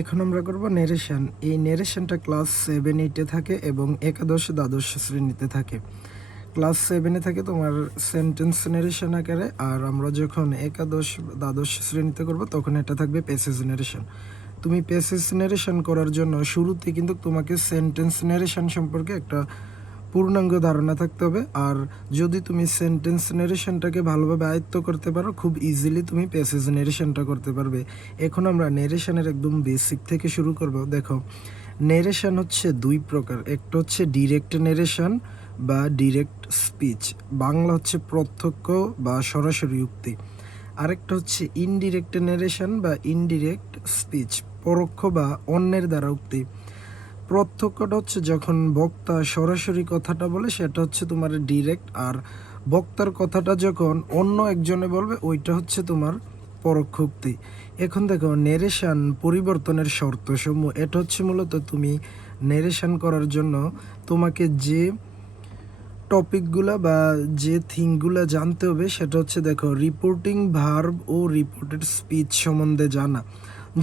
এখন আমরা করব নেরেশন। এই নেরেশনটা ক্লাস 7-8 থাকে এবং একাদশ দ্বাদশ শ্রেণীতে থাকে। ক্লাস 7-এ থাকে তোমার সেন্টেন্স নেরেশন আকারে, আর আমরা যখন একাদশ দ্বাদশ শ্রেণীতে করব তখন এটা থাকবে প্যাসেজ নেরেশন। তুমি প্যাসেজ নেরেশন করার জন্য শুরুতে কিন্তু তোমাকে সেন্টেন্স নেরেশন সম্পর্কে একটা পূর্ণাঙ্গ ধারণা থাকতে হবে। আর যদি তুমি সেন্টেন্স নেরেশনটাকে ভালোভাবে আয়ত্ত করতে পারো, খুব ইজিলি তুমি প্যাসেজ নেরেশনটা করতে পারবে। এখন আমরা নেরেশনের একদম বেসিক থেকে শুরু করব। দেখো, নেরেশন হচ্ছে দুই প্রকার। একটা হচ্ছে ডিরেক্ট নেরেশন বা ডিরেক্ট স্পিচ, বাংলা হচ্ছে প্রত্যক্ষ বা সরাসরি উক্তি। আরেকটা হচ্ছে ইনডিরেক্ট নেরেশন বা ইনডিরেক্ট স্পিচ, পরোক্ষ বা অন্যের দ্বারা উক্তি। প্রত্যক্ষটা হচ্ছে যখন বক্তা সরাসরি কথাটা বলে, সেটা হচ্ছে তোমার ডিরেক্ট। আর বক্তার কথাটা যখন অন্য একজনে বলবে, ওইটা হচ্ছে তোমার পরোক্ষ উক্তি। এখন দেখো, নেরেশন পরিবর্তনের শর্তসমূহ। এটা হচ্ছে মূলত তুমি নেরেশন করার জন্য তোমাকে যে টপিকগুলা বা যে থিংগুলা জানতে হবে, সেটা হচ্ছে দেখো, রিপোর্টিং ভার্ব ও রিপোর্টেড স্পিচ সম্বন্ধে জানা।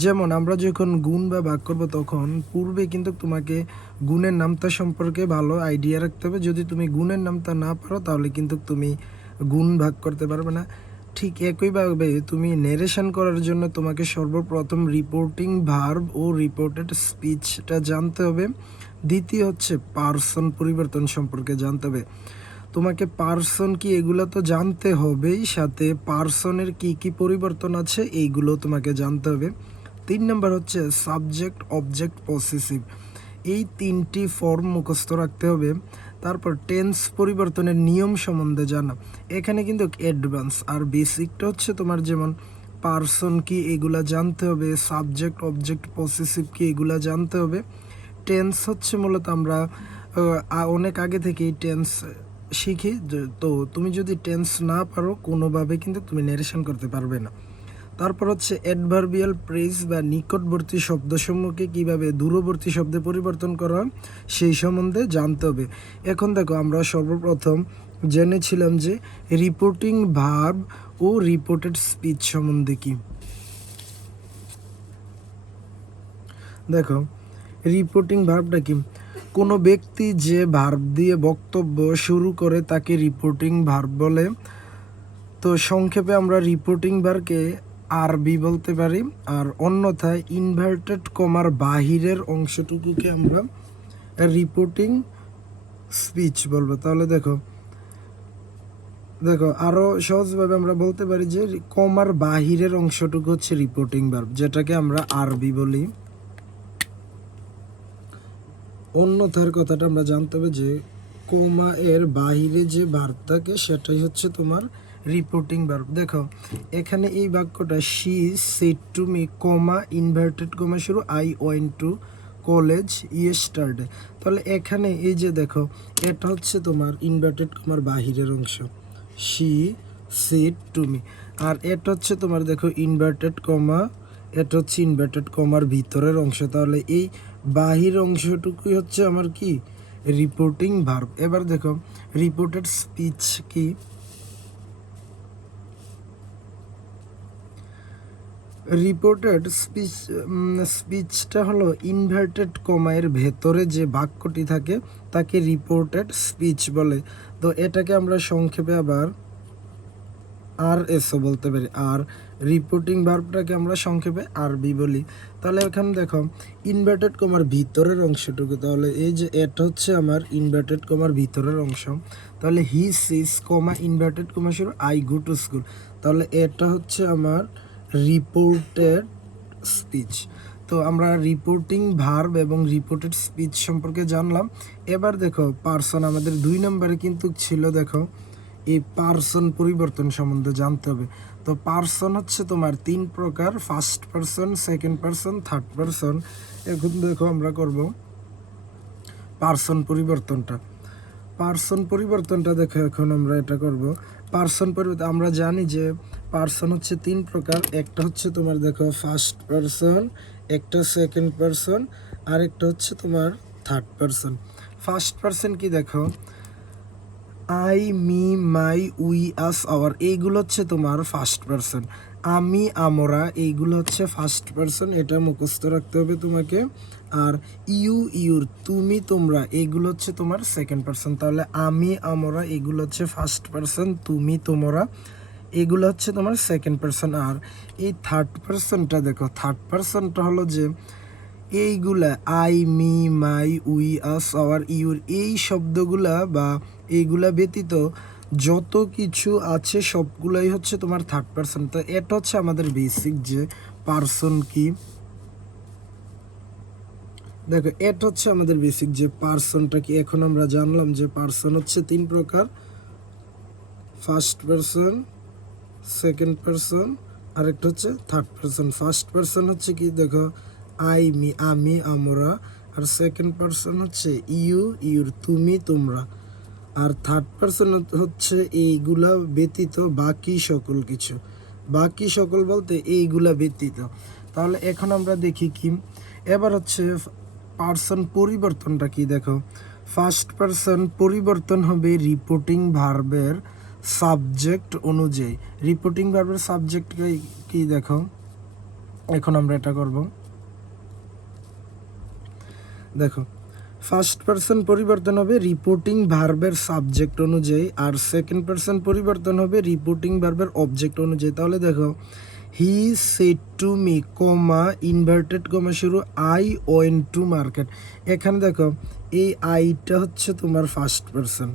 যেমন আমরা যখন গুণ বা ভাগ করবো, তখন পূর্বে কিন্তু তোমাকে গুণের নামতা সম্পর্কে ভালো আইডিয়া রাখতে হবে। যদি তুমি গুণের নামতা না পারো, তাহলে কিন্তু তুমি গুণ ভাগ করতে পারবে না। ঠিক একইভাবে তুমি নেরেশন করার জন্য তোমাকে সর্বপ্রথম রিপোর্টিং ভার্ব ও রিপোর্টেড স্পিচটা জানতে হবে। দ্বিতীয় হচ্ছে পার্সন পরিবর্তন সম্পর্কে জানতে হবে। তোমাকে পার্সন কি, এগুলো তো জানতে হবেই, সাথে পার্সনের কি কি পরিবর্তন আছে এইগুলো তোমাকে জানতে হবে। 3 নম্বর হচ্ছে সাবজেক্ট, অবজেক্ট, পসেসিভ। এই 3টি ফর্ম মুখস্থ রাখতে হবে। তারপর টেন্স পরিবর্তনের নিয়ম সম্বন্ধে জানা। এখানে কিন্তু অ্যাডভান্স আর বেসিকটা হচ্ছে তোমার, যেমন পার্সন কি এগুলা জানতে হবে, সাবজেক্ট, অবজেক্ট, পসেসিভ কি এগুলা জানতে হবে। টেন্স হচ্ছে মূলত আমরা অনেক আগে থেকেই টেন্স শিখি। তো তুমি যদি টেন্স না পারো, কোনোভাবে কিন্তু তুমি নেরেশন করতে পারবে না। তারপর হচ্ছে অ্যাডভার্বিয়াল প্রেস বা নিকটবর্তী শব্দসমূহকে কিভাবে দূরবর্তী শব্দে পরিবর্তন করা হয়, সেই সম্বন্ধে জানতে হবে। এখন দেখো, আমরা সর্বপ্রথম জেনেছিলাম যে রিপোর্টিং ভার্ব ও রিপোর্টেড স্পিচ সম্বন্ধে কি। দেখো, রিপোর্টিং ভার্বটা কি? কোনো ব্যক্তি যে ভার্ব দিয়ে বক্তব্য শুরু করে তাকে রিপোর্টিং ভার্ব বলে। তো সংক্ষেপে আমরা রিপোর্টিং ভার্বকে আরবি বলতে পারি। আর অন্যথায় ইনভার্টেড কমার বাহিরের অংশটুকুকে আমরা রিপোর্টিং স্পিচ বলবো। তাহলে দেখো দেখো আরো সহজভাবে আমরা বলতে পারি যে কমার বাহিরের অংশটুকু হচ্ছে রিপোর্টিং ভার্ব, যেটাকে আমরা আরবি বলি। অন্যথার কথাটা আমরা জানতে হবে যে কমা এর বাহিরে যে ভার্ব থাকে, সেটাই হচ্ছে তোমার রিপোর্টিং ভার্ব। দেখো, এখানে এই বাক্যটা she said to me, comma inverted comma শুরু, I went to college yesterday. তাহলে এখানে এই যে দেখো, এটা হচ্ছে তোমার ইনভার্টেড কমার বাহিরের অংশ, শি সেড টু মি। আর এটা হচ্ছে তোমার দেখো ইনভার্টেড কমা, এটা হচ্ছে ইনভার্টেড কমার ভিতরের অংশ। তাহলে এই বাহির অংশটুকুই হচ্ছে আমার কি, রিপোর্টিং ভার্ব। এবার দেখো, রিপোর্টেড স্পিচ কি? রিপোর্টেড স্পিচটা হলো ইনভার্টেড কমায়ের ভেতরে যে বাক্যটি থাকে তাকে রিপোর্টেড স্পিচ বলে। তো এটাকে আমরা সংক্ষেপে আবার আরএসও বলতে পারি। আর রিপোর্টিং ভার্বটাকে আমরা সংক্ষেপে আরবি বলি। তাহলে এখানে দেখো, ইনভার্টেড কমার ভিতরের অংশটুকু, তাহলে এই যে এটা হচ্ছে আমার ইনভার্টেড কমার ভিতরের অংশ। তাহলে হি সিজ কমা ইনভার্টেড কমা শুরু, আই গো টু স্কুল। তাহলে এটা হচ্ছে আমার রিপোর্টেড স্পিচ। তো আমরা রিপোর্টিং ভার্ব এবং রিপোর্টেড স্পিচ সম্পর্কে জানলাম। এবার দেখো, পার্সন আমাদের 2 নম্বরে কিন্তু ছিল। দেখো, এই পার্সন পরিবর্তন সম্বন্ধে জানতে হবে। তো পার্সন হচ্ছে তোমার 3 প্রকার, first person, second person, third person. এখন দেখো, আমরা করব পার্সন পরিবর্তনটা। পার্সন পরিবর্তনটা দেখো, এখন আমরা এটা করব। পার্সন পরিবর্তন আমরা জানি যে পার্সন হচ্ছে 3 প্রকার। একটা হচ্ছে তোমার দেখো ফার্স্ট পার্সন, একটা সেকেন্ড পার্সন, আর একটা হচ্ছে তোমার থার্ড পার্সন। ফার্স্ট পার্সন কি? দেখো, I, me, my, we, us, our, এইগুলো হচ্ছে তোমার ফার্স্ট পার্সন। আমি, আমরা এইগুলো হচ্ছে ফার্স্ট পারসন, এটা মুখস্থ রাখতে হবে তোমাকে। আর ইউ, ইউর, তুমি, তোমরা এইগুলো হচ্ছে তোমার সেকেন্ড পারসন। তাহলে আমি, আমরা এগুলো হচ্ছে ফার্স্ট পারসন, তুমি, তোমরা এগুলো হচ্ছে তোমার সেকেন্ড পারসন। আর এই থার্ড পারসনটা দেখো, থার্ড পারসনটা হলো যে এইগুলা I, me, my, we, us, our, your, এই শব্দগুলা বা এইগুলা ব্যতীত যত কিছু আছে সবগুলাই হচ্ছে তোমার থার্ড পারসন। তো এটা হচ্ছে আমাদের বেসিক যে পারসন কি। দেখো এটা হচ্ছে আমাদের বেসিক যে পারসনটা কি। এখন আমরা জানলাম যে পারসন হচ্ছে তিন প্রকার, ফার্স্ট পারসন, সেকেন্ড পারসন, আরেকটা হচ্ছে থার্ড পারসন। ফার্স্ট পারসন হচ্ছে কি, দেখো আই, মি, আমি, আমরা। আর সেকেন্ড পারসন হচ্ছে ইউ, ইউর, তুমি, তোমরা। আর থার্ড পারসন হচ্ছে এইগুলা ব্যতীত বাকি সকল কিছু। বাকি সকল বলতে এইগুলা ব্যতীত। তাহলে এখন আমরা দেখি কি, এবার হচ্ছে পারসন পরিবর্তনটা কি। দেখো ফার্স্ট পারসন পরিবর্তন হবে রিপোর্টিং ভার্বের সাবজেক্ট অনুযায়ী। রিপোর্টিং ভার্বের সাবজেক্ট কি দেখো, এখন আমরা এটা করব। দেখো ফার্স্ট পারসন পরিবর্তন হবে রিপোর্টিং ভার্বের সাবজেক্ট অনুযায়ী, আর সেকেন্ড পারসন পরিবর্তন হবে রিপোর্টিং ভার্বের অবজেক্ট অনুযায়ী। তাহলে দেখো he said to me, comma inverted comma শুরু, আই ওয়েন্ট টু মার্কেট। এখানে দেখো এই আইটা হচ্ছে তোমার ফার্স্ট পারসন,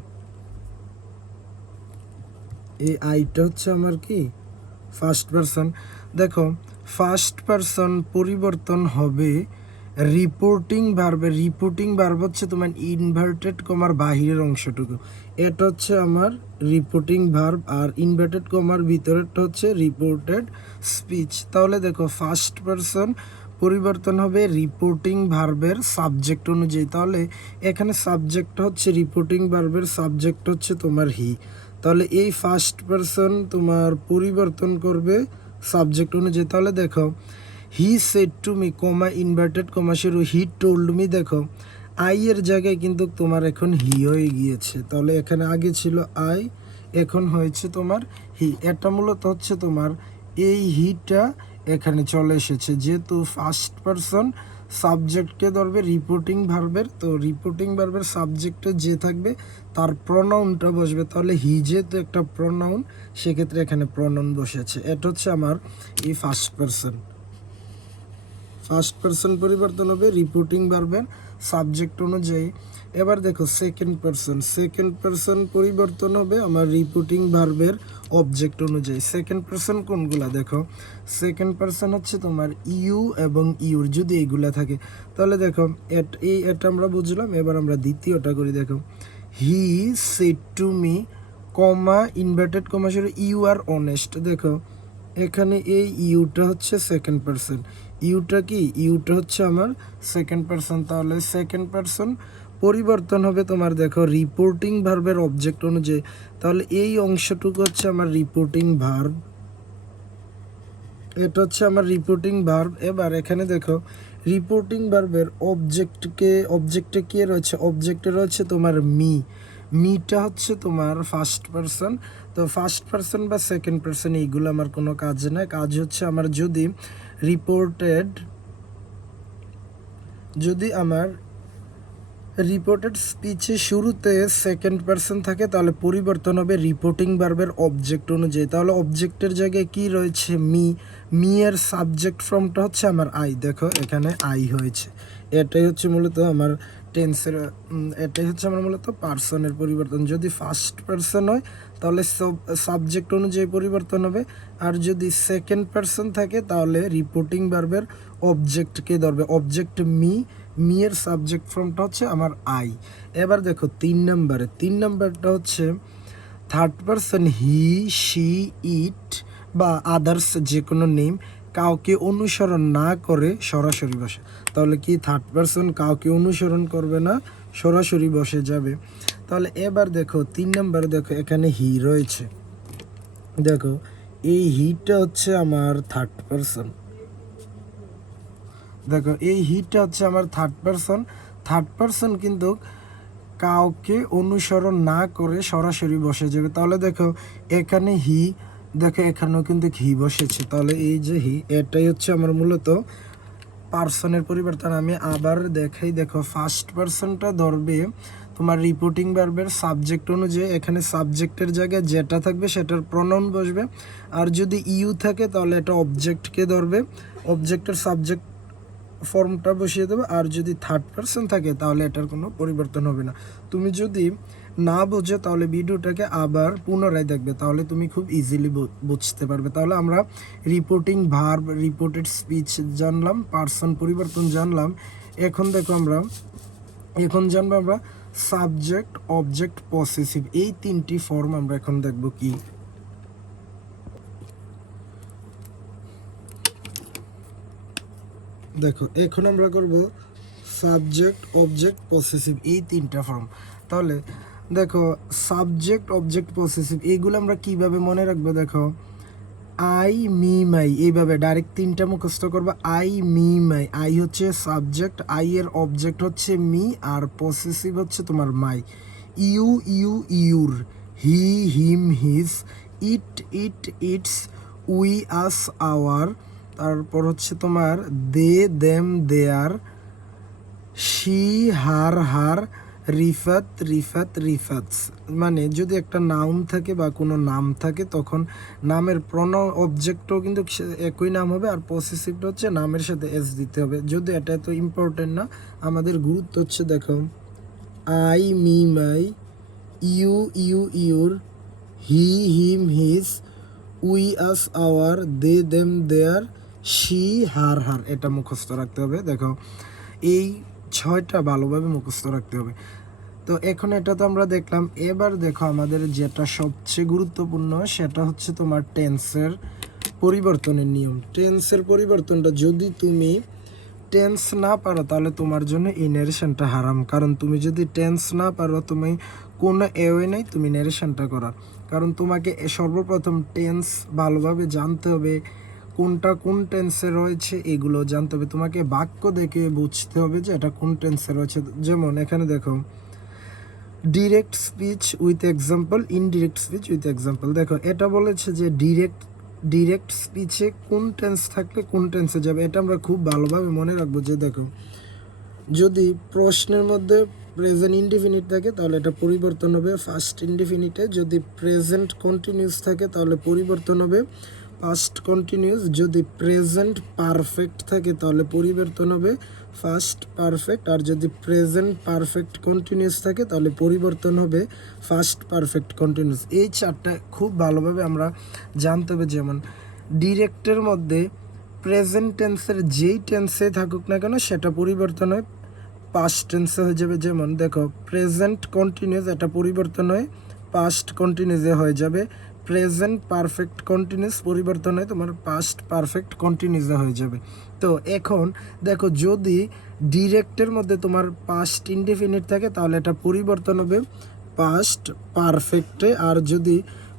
এই আইটা হচ্ছে আমার কি ফার্স্ট পারসন। দেখো ফার্স্ট পারসন পরিবর্তন হবে রিপোর্টিং ভার্বে। রিপোর্টিং ভার্ব হচ্ছে তোমার ইনভার্টেড কমার বাহিরের অংশটুকু, এটা হচ্ছে আমার রিপোর্টিং ভার্ব। আর ইনভার্টেড কমার ভিতরেরটা হচ্ছে রিপোর্টেড স্পিচ। তাহলে দেখো ফার্স্ট পারসন পরিবর্তন হবে রিপোর্টিং ভার্বের সাবজেক্ট অনুযায়ী। তাহলে এখানে সাবজেক্ট হচ্ছে রিপোর্টিং ভার্বের সাবজেক্ট হচ্ছে তোমার হি। তাহলে এই ফার্স্ট পারসন তোমার পরিবর্তন করবে সাবজেক্ট অনুযায়ী। তাহলে দেখো he said to me, comma inverted comma শুরু, হি টোল্ড মি। দেখো আই এর জায়গায় কিন্তু তোমার এখন হি হয়ে গিয়েছে। তাহলে এখানে আগে ছিল আই, এখন হয়েছে তোমার হি। এটা মূলত হচ্ছে তোমার এই হিটা এখানে চলে এসেছে, যেহেতু ফার্স্ট পারসন সাবজেক্টকে ধরবে রিপোর্টিং ভার্বের, তো রিপোর্টিং ভার্বের সাবজেক্টে যে থাকবে তার প্রনাউনটা বসবে। তাহলে হি যেহেতু একটা প্রনাউন, সেক্ষেত্রে এখানে প্রনাউন বসেছে। এটা হচ্ছে আমার এই ফার্স্ট পারসন। ফার্স্ট পারসন পরিবর্তন হবে রিপোর্টিং ভার্বের সাবজেক্ট অনুযায়ী। এবার দেখো সেকেন্ড পারসন, সেকেন্ড পারসন পরিবর্তন হবে আমার রিপোর্টিং ভার্বের অবজেক্ট অনুযায়ী। সেকেন্ড পারসন কোনগুলা, দেখো সেকেন্ড পারসন হচ্ছে তোমার ইউ এবং ইউর, যদি এইগুলা থাকে। তাহলে দেখো এটা আমরা বুঝলাম। এবার আমরা দ্বিতীয়টা করি। দেখো he said to me, comma inverted comma শুরু, ইউ আর অনেস্ট। দেখো এখানে এই ইউটা হচ্ছে সেকেন্ড পারসন, ইউটা কি, ইউটা হচ্ছে আমার সেকেন্ড পারসন। তাহলে সেকেন্ড পারসন পরিবর্তন হবে তোমার দেখো রিপোর্টিং ভার্বের অবজেক্ট অনুযায়ী। তাহলে এই অংশটুকু হচ্ছে আমার রিপোর্টিং ভার্ব, এটা হচ্ছে আমার রিপোর্টিং ভার্ব। এবার এখানে দেখো রিপোর্টিং ভার্বের অবজেক্টে কে রয়েছে, অবজেক্টে রয়েছে তোমার মি। মিটা হচ্ছে তোমার ফার্স্ট পারসন। তো ফার্স্ট পারসন বা সেকেন্ড পারসন এইগুলো আমার কোনো কাজ না, কাজ হচ্ছে আমার যদি আমার রিপোর্টেড স্পিচে শুরুতে সেকেন্ড পারসন থাকে, তাহলে পরিবর্তন হবে রিপোর্টিং ভার্বের অবজেক্ট অনুযায়ী। তাহলে অবজেক্টের জায়গায় কি রয়েছে, মি। মি এর সাবজেক্ট ফর্মটা হচ্ছে আমার আই। দেখো এখানে আই হয়েছে। এটাই হচ্ছে মূলত আমার টেন্সের, এটাই হচ্ছে আমার মূলত পার্সনের পরিবর্তন। যদি ফার্স্ট পারসন হয় তাহলে সাবজেক্ট অনুযায়ী পরিবর্তন হবে, আর যদি সেকেন্ড পারসন থাকে তাহলে রিপোর্টিং ভার্বের অবজেক্টকে ধরবে। অবজেক্ট মি, মি এর সাবজেক্ট ফর্মটা হচ্ছে আমার আই। এবার দেখো তিন নাম্বারটা হচ্ছে থার্ড পারসন হি, শি, ইট বা আদার্স যে কোনো নেম কাউকে অনুসরণ না করে সরাসরি বসে। তাহলে কি থার্ড পারসন কাউকে অনুসরণ করবে না, সরাসরি বসে যাবে। তাহলে এবার দেখো তিন নাম্বারে দেখো এখানে হি রয়েছে। দেখো এই হিটা হচ্ছে আমার থার্ড পারসন। দেখো এই হিটা হচ্ছে আমার থার্ড পারসন। থার্ড পারসন কিন্তু কাউকে অনুসরণ না করে সরাসরি বসে যাবে। তাহলে দেখো এখানে হি, দেখো এখানেও কিন্তু হি বসেছে, তাহলে এই যে হি এটাই হচ্ছে আমার মূলত পার্সনের পরিবর্তন। আমি আবার দেখাই, দেখো ফার্স্ট পার্সনটা ধরবে তোমার রিপোর্টিং ভার্বের সাবজেক্ট অনুযায়ী, এখানে সাবজেক্টের জায়গায় যেটা থাকবে সেটার প্রনাউন বসবে, আর যদি ইউ থাকে তাহলে এটা অবজেক্টকে ধরবে, অবজেক্টের সাবজেক্ট ফর্মটা বসিয়ে দেবে, আর যদি থার্ড পার্সন থাকে তাহলে এটার কোনো পরিবর্তন হবে না। তুমি যদি না বোঝো তাহলে ভিডিওটাকে আবার পুনরায় দেখবে, তাহলে তুমি খুব ইজিলি বুঝতে পারবে। তাহলে আমরা রিপোর্টিং ভার্ব, রিপোর্টেড স্পিচ জানলাম, পার্সন পরিবর্তন জানলাম। এখন দেখো এখন জানবো আমরা সাবজেক্ট, অবজেক্ট, পসেসিভ, এই তিনটি ফর্ম আমরা এখন দেখব কি। দেখো এখন আমরা করব সাবজেক্ট, অবজেক্ট, পসেসিভ, এই তিনটা ফর্ম। তাহলে দেখো সাবজেক্ট, অবজেক্ট, পসেসিভ এইগুলো আমরা কিভাবে মনে রাখবো, দেখো আই মি মাই, এইভাবে ডাইরেক্ট তিনটা মুখস্থ করবো। আই মি মাই, আই হচ্ছে সাবজেক্ট, আই এর অবজেক্ট হচ্ছে মি, আর পসেসিভ হচ্ছে তোমার my. You you your, he him his, it it its, we us our, তারপর হচ্ছে তোমার they them their, she her her, Rifat Rifat Rifat's. মানে যদি একটা নাউন থাকে বা কোনো নাম থাকে তখন নামের প্রনাউন অবজেক্টও কিন্তু একই নাম হবে, আর পসেসিভটা হচ্ছে নামের সাথে এস দিতে হবে। যদি এটা এত ইম্পর্টেন্ট না, আমাদের গুরুত্ব হচ্ছে দেখো I me my, you you your, he him his, we us our, they them their, she her her, এটা মুখস্থ রাখতে হবে। দেখো এই ছয়টা ভালোভাবে মুখস্থ রাখতে হবে। তো এখন এটা তো আমরা দেখলাম, এবার দেখো আমাদের যেটা সবচেয়ে গুরুত্বপূর্ণ সেটা হচ্ছে তোমার টেন্সের পরিবর্তনের নিয়ম। টেন্সের পরিবর্তনটা যদি তুমি টেন্স না পারো তাহলে তোমার জন্য এই ন্যারেশনটা হারাম, কারণ তুমি যদি টেন্স না পারো তুমি কোনো এওয়ে নেই তুমি ন্যারেশনটা করার, কারণ তোমাকে সর্বপ্রথম টেন্স ভালোভাবে জানতে হবে, কোনটা কোন টেন্সে রয়েছে এগুলো জানতে হবে, তোমাকে বাক্য দেখে বুঝতে হবে যে এটা কোন টেন্সে রয়েছে। যেমন এখানে দেখো direct speech with example, indirect speech with example. দেখো এটা বলেছে যে ডিরেক্ট স্পিচে কোন টেন্স থাকলে কোন টেন্সে যাবে, এটা আমরা খুব ভালোভাবে মনে রাখবো। যে দেখো যদি প্রশ্নের মধ্যে প্রেজেন্ট ইনডিফিনিট থাকে তাহলে এটা পরিবর্তন হবে ফার্স্ট ইনডিফিনিটে, যদি প্রেজেন্ট কন্টিনিউস থাকে তাহলে পরিবর্তন হবে পাস্ট কন্টিনিউস, যদি প্রেজেন্ট পারফেক্ট থাকে তাহলে পরিবর্তন হবে ফার্স্ট পারফেক্ট, আর যদি প্রেজেন্ট পারফেক্ট কন্টিনিউস থাকে তাহলে পরিবর্তন হবে ফার্স্ট পারফেক্ট কন্টিনিউস। এই চারটা খুব ভালোভাবে আমরা জানতে হবে। যেমন ডিরেক্টের মধ্যে প্রেজেন্ট টেন্সের যেই টেন্সে থাকুক না কেন সেটা পরিবর্তন হয় পাস্ট টেন্সে হয়ে যাবে। যেমন দেখো প্রেজেন্ট কন্টিনিউস, এটা পরিবর্তন হয় পাস্ট কন্টিনিউসে হয়ে যাবে। প্রেজেন্ট পারফেক্ট কন্টিনিউস পরিবর্তন হয় তোমার পাস্ট পারফেক্ট কন্টিনিউসে হয়ে যাবে। তো এখন দেখো যদি ডিরেক্টের মধ্যে তোমার পাস্ট ইনডিফিনিট থাকে তাহলে এটা পরিবর্তন হবে পাস্ট পারফেক্টে, আর যদি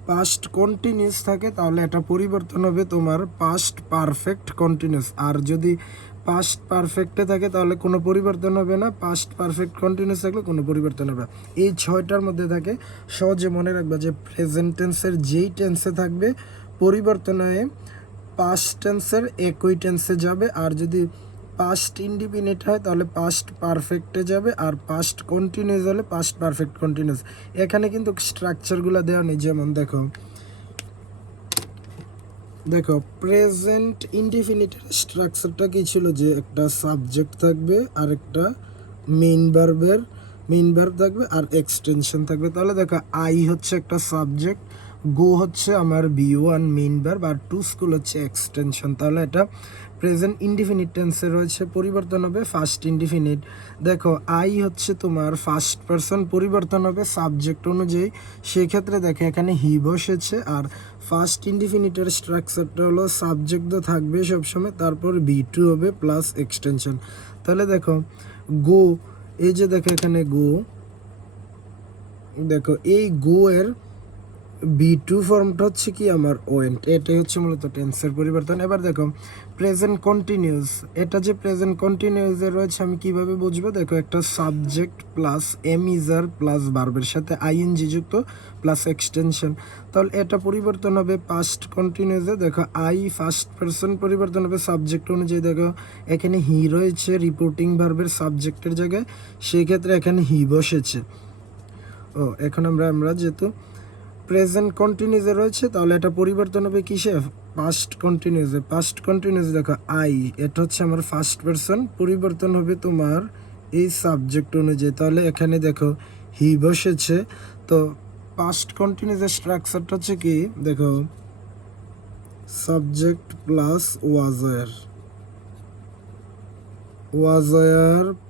পাস্ট কন্টিনিউস থাকে তাহলে এটা পরিবর্তন হবে তোমার পাস্ট পারফেক্ট কন্টিনিউস, আর যদি পাস্ট পারফেক্টে থাকে তাহলে কোনো পরিবর্তন হবে না, পাস্ট পারফেক্ট কন্টিনিউস থাকলে কোনো পরিবর্তন হবে। এই ছয়টার মধ্যে থাকে, সহজে মনে রাখবা যে প্রেজেন্ট টেন্সের যেই টেন্সে থাকবে পরিবর্তন হয়ে পাস্ট টেন্সের একই টেন্সে যাবে, আর যদি পাস্ট ইনডিফিনিট হয় তাহলে পাস্ট পারফেক্টে যাবে, আর পাস্ট কন্টিনিউস হলে পাস্ট পারফেক্ট কন্টিনিউস। এখানে কিন্তু স্ট্রাকচারগুলো দেওয়া নেই। যেমন দেখো প্রেজেন্ট ইনডিফিনিটের স্ট্রাকচারটা কি ছিল, যে একটা সাবজেক্ট থাকবে আর একটা মেইন ভার্ব থাকবে আর এক্সটেনশন থাকবে। তাহলে দেখো আই হচ্ছে একটা সাবজেক্ট, গো হচ্ছে আমার B1 মেইন ভার্ব, আর টু স্কুল হচ্ছে এক্সটেনশন। তাহলে এটা প্রেজেন্ট ইনডিফিনিট টেন্সে রয়েছে, পরিবর্তন হবে ফার্স্ট ইনডিফিনিট। দেখো আই হচ্ছে তোমার ফার্স্ট পারসন, পরিবর্তন হবে সাবজেক্ট অনুযায়ী। সেক্ষেত্রে দেখো এখানে হি বসেছে, আর ফার্স্ট ইনডিফিনিটের স্ট্রাকচারটা হলো সাবজেক্ট তো থাকবে সবসময়, তারপর B2 হবে প্লাস এক্সটেনশন। তাহলে দেখো গো, এই যে দেখো এখানে গো, দেখো এই গো এর B2 ফর্মটা হচ্ছে কি আমার ওয়েন্ট, এটাই হচ্ছে মূলত টেন্সের পরিবর্তন। এবার দেখো প্রেজেন্ট কন্টিনিউয়াস, এটা যে প্রেজেন্ট কন্টিনিউয়াসে রয়েছে আমি কিভাবে বুঝবো? দেখো একটা সাবজেক্ট প্লাস এম ইজার প্লাস ভার্বের সাথে আইএনজি যুক্ত প্লাস এক্সটেনশন, তাহলে এটা পরিবর্তন হবে পাস্ট কন্টিনিউয়াসে। দেখো আই ফার্স্ট পারসন পরিবর্তন হবে সাবজেক্ট অনুযায়ী। দেখো এখানে হি রয়েছে রিপোর্টিং ভার্বের সাবজেক্টের জায়গায়, সেই ক্ষেত্রে এখানে হি বসেছে। এখন আমরা যেহেতু প্রেজেন্ট কন্টিনিউসে রয়েছে তাহলে এটা পরিবর্তন হবে কিসে? পাস্ট কন্টিনিউসে। পাস্ট কন্টিনিউসে দেখো আই, এটা হচ্ছে আমার ফার্স্ট পারসন, পরিবর্তন হবে তোমার এই সাবজেক্ট অনুযায়ী। তাহলে এখানে দেখো হি বসেছে। তো পাস্ট কন্টিনিউসের স্ট্রাকচারটা হচ্ছে কি? দেখো সাবজেক্ট প্লাস ওয়াজার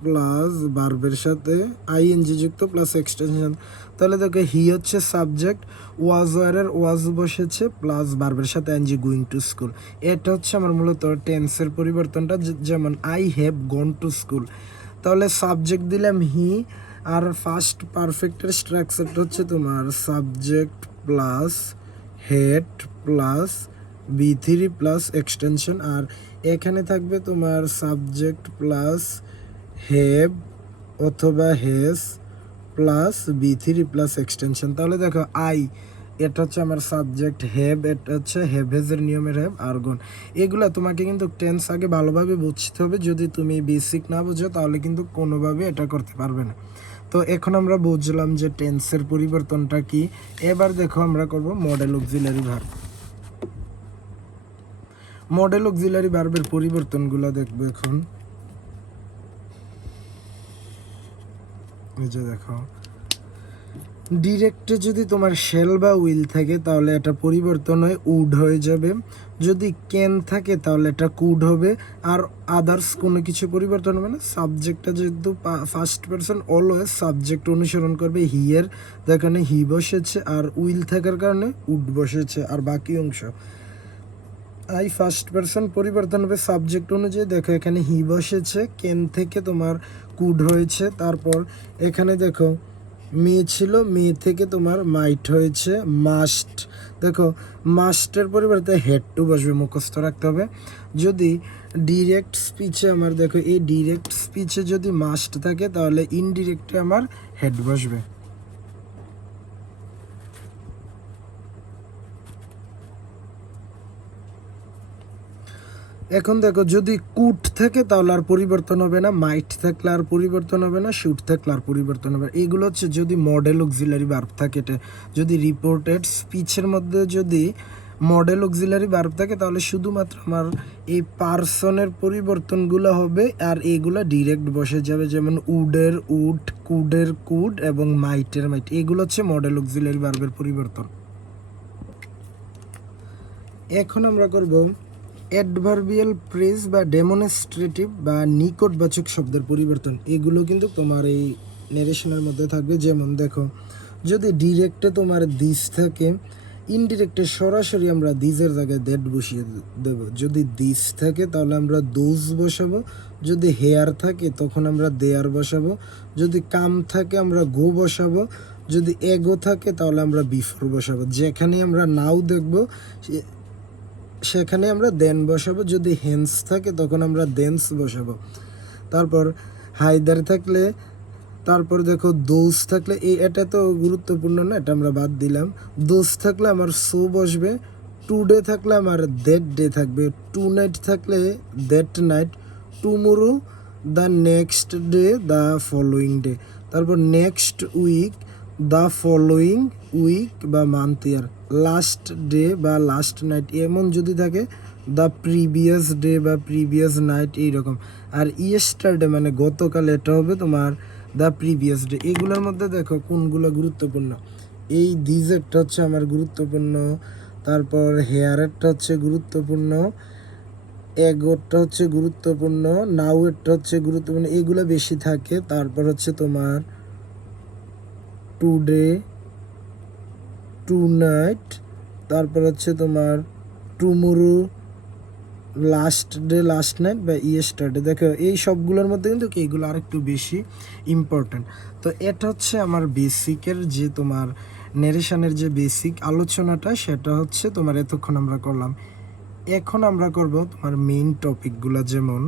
প্লাস ভার্বের সাথে আইএনজি যুক্ত প্লাস এক্সটেনশন। তাহলে দেখো হি হচ্ছে সাবজেক্ট, ওয়াজারের ওয়াজ বসেছে প্লাস ভার্বের সাথে আইএনজি গোয়িং টু স্কুল। এটা হচ্ছে আমার মূলত টেন্সের পরিবর্তনটা। যেমন I have gone to school, তাহলে সাবজেক্ট দিলাম হি, আর ফার্স্ট পারফেক্টের স্ট্রাকচারটা হচ্ছে তোমার subject plus had plus B3 plus extension, আর এখানে থাকবে তোমার সাবজেক্ট প্লাস হ্যাভ অথবা has plus B3 plus extension. তাহলে দেখো আই, এটা হচ্ছে আমার সাবজেক্ট, হ্যাভ এটা হচ্ছে হ্যাভ হ্যাজের নিয়মের হ্যাভ, আর্গন। এগুলা তোমাকে কিন্তু টেন্স আগে ভালোভাবে বুঝতে হবে, যদি তুমি বেসিক না বুঝো তাহলে কিন্তু কোনোভাবে এটা করতে পারবে না। তো এখন আমরা বুঝলাম যে টেন্সের পরিবর্তনটা কি। এবার দেখো আমরা করব modal auxiliary verb. Modal auxiliary ভার্বের পরিবর্তনগুলো দেখবো এখন। এই যে দেখো ডিরেক্টে যদি তোমার শেল বা উইল থাকে তাহলে এটা পরিবর্তন হয়ে উড হয়ে যাবে, যদি ক্যান থাকে তাহলে এটা কুড হবে, আর আদার্স কোনো কিছু পরিবর্তন হবে না। সাবজেক্টটা যেহেতু ফার্স্ট পারসন অলওয়েজ সাবজেক্ট অনুসরণ করবে হি এর, যেখানে হি বসেছে, আর উইল থাকার কারণে উড বসেছে, আর বাকি অংশ আই ফার্স্ট পারসন পরিবর্তন হবে সাবজেক্ট অনুযায়ী। দেখো এখানে হি বসেছে, ক্যান থেকে তোমার কুড হয়েছে, তারপর এখানে দেখো মেয়ে ছিল, মেয়ে থেকে তোমার মাইট হয়েছে, মাস্ট। দেখো মাস্টের পরিবর্তে হেড টু বসবে, মুখস্থ রাখতে হবে। যদি ডিরেক্ট স্পিচে আমার দেখো এই ডিরেক্ট স্পিচে যদি মাস্ট থাকে তাহলে ইনডিরেক্টে আমার হেড বসবে। এখন দেখো যদি কুট থাকে তাহলে আর পরিবর্তন হবে না, মাইট থাকলে আর পরিবর্তন হবে না, শুট থাকলে আর পরিবর্তন হবে। এগুলো হচ্ছে যদি মডেল অক্সিলারি ভার্ব থাকে। এটা যদি রিপোর্টেড স্পিচের মধ্যে যদি মডেল অক্সিলারি ভার্ব থাকে তাহলে শুধুমাত্র আমার এই পার্সনের পরিবর্তনগুলো হবে, আর এগুলো ডিরেক্ট বসে যাবে। যেমন উডের উড, কুডের কুড এবং মাইটের মাইট, এগুলো হচ্ছে মডেল অক্সিলারি ভার্বের পরিবর্তন। এখন আমরা করব অ্যাডভার্বিয়াল ফ্রেজ বা ডেমনস্ট্রেটিভ বা নিকটবাচক শব্দের পরিবর্তন। এগুলো কিন্তু তোমার এই ন্যারেশনের মধ্যে থাকবে। যেমন দেখো যদি ডিরেক্টে তোমার দিস থাকে, ইনডিরেক্টে সরাসরি আমরা দিসের জায়গায় দ্যাট বসিয়ে দেব। যদি দিস থাকে তাহলে আমরা দোজ বসাবো, যদি হেয়ার থাকে তখন আমরা দেয়ার বসাবো, যদি কাম থাকে আমরা গো বসাবো, যদি এগো থাকে তাহলে আমরা বিফোর বসাবো। যেখানে আমরা নাও দেখবো সেখানে আমরা দেন বসাবো, যদি হেন্স থাকে তখন আমরা দেন্স বসাবো। তারপর হাইদার থাকলে, তারপর দেখো দোজ থাকলে এটা তো গুরুত্বপূর্ণ না, এটা আমরা বাদ দিলাম। দোজ থাকলে আমার সো বসবে, টুডে থাকলে আমার দ্যাট ডে থাকবে, টু নাইট থাকলে that night, tomorrow the next day, the following day. তারপর next week, the following week বা মান্থ ইয়ার, লাস্ট ডে বা লাস্ট নাইট এমন যদি থাকে, দ্য প্রিভিয়াস ডে বা প্রিভিয়াস নাইট এইরকম। আর ইয়েস্টারডে মানে গতকাল, এটা হবে তোমার দ্য প্রিভিয়াস ডে। এগুলোর মধ্যে দেখো কোনগুলো গুরুত্বপূর্ণ। এই দিজেরটা হচ্ছে আমার গুরুত্বপূর্ণ, তারপর হেয়ারেরটা হচ্ছে গুরুত্বপূর্ণ, এগোরটা হচ্ছে গুরুত্বপূর্ণ, নাউয়েরটা হচ্ছে গুরুত্বপূর্ণ, এগুলো বেশি থাকে। তারপর হচ্ছে তোমার টুডে, টু নাইট, তারপর হচ্ছে তোমার tomorrow, last day, last night বা ইয়েস্টারডে। দেখো এই সবগুলোর মধ্যে কিন্তু এইগুলো আরেকটু বেশি ইম্পর্ট্যান্ট। তো এটা হচ্ছে আমার বেসিকের যে তোমার নেরেশনের যে বেসিক আলোচনাটা সেটা হচ্ছে তোমার এতক্ষণ আমরা করলাম। এখন আমরা করব তোমার মেইন টপিকগুলো, যেমন